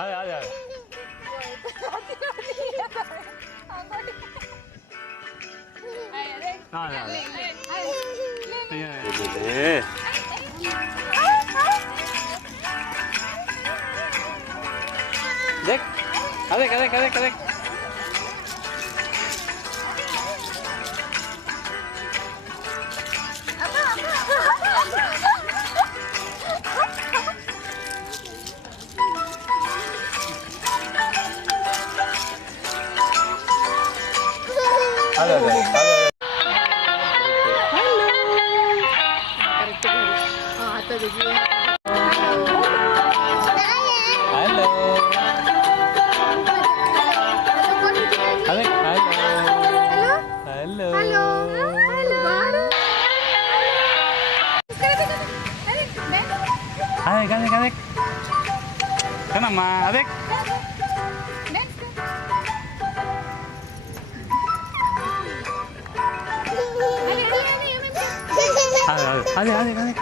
അതെ അതെ അതെ ആ അതെ അതെ देख देख देख देख देख अरे अरे Adek, adek, adek. Kenapa, adek? Adek, adek, adek.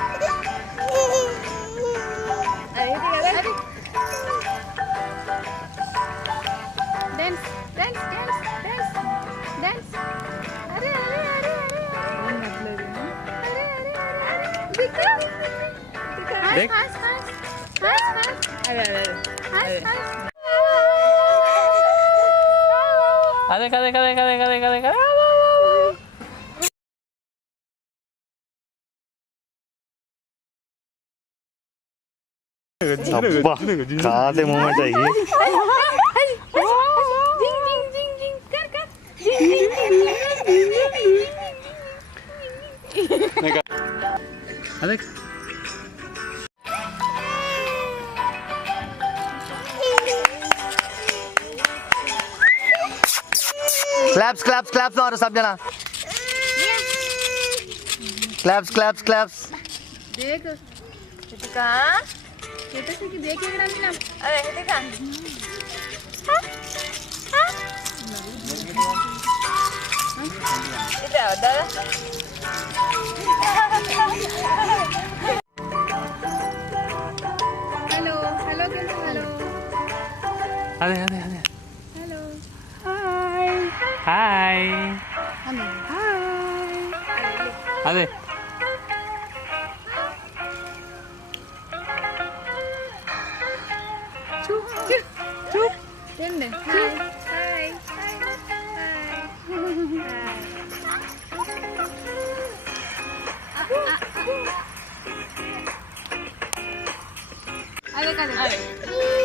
Dance, dance, dance, dance, dance. Are, Dek. fast, fast, fast, fast. Fast, fast. Adek, adek, adek, adek, adek, adek. अब्बा कहाँ से मुंह में चाहिए Jing, jing, jing, jing. कर, कर. Adek. Claps claps claps और सब जना क्लैप्स क्लैप्स क्लैप्स देख हितिका की देख इकडे मी ना अरे हितिका इथे दादा हेलो हेलो कैसे hello Adek, adek, adek. Hello Hai. Hello Adek. चुप चुप चुप तेंदे हाय हाय हाय हाय अरे